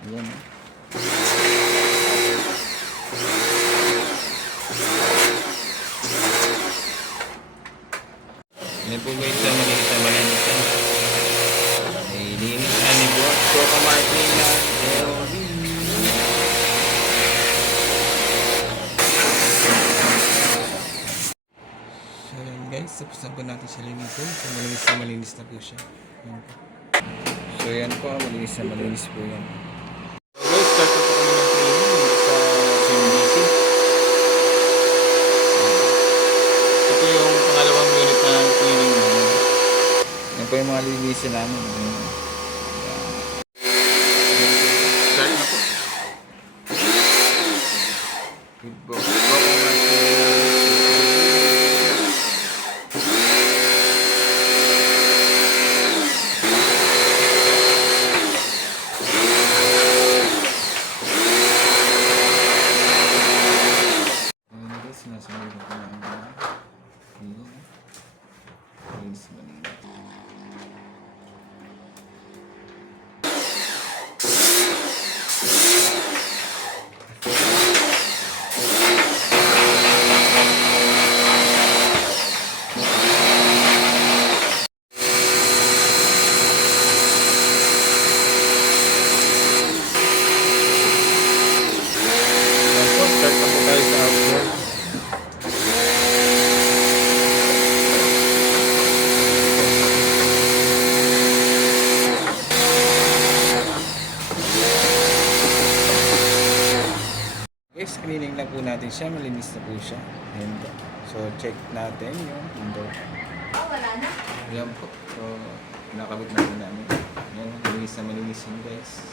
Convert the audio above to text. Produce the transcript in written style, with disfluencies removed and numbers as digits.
Ayan. Yan po guys, malinis na malinis yan. Ay, linis na ni Boss Coca Martina LV. So yan guys, tapos na po natin siya linisin. So malinis na po siya. Yan po. So yan po, malinis po yan. So guys, start na po kami ng cleaning sa CNBC. Ito yung pangalawang unit na cleaning namin. Yan po yung mga linisin namin. Start na po. Good box. Sinasabi ko na ang linis ba nila. Start na po tayo sa outdoor. Guys, cleaning na po natin siya. Malinis na po siya. Ayan po. So, check natin yung window. Wala na. Ayan po. So, nakabit natin namin. Ayan, malinis na malinis yun guys.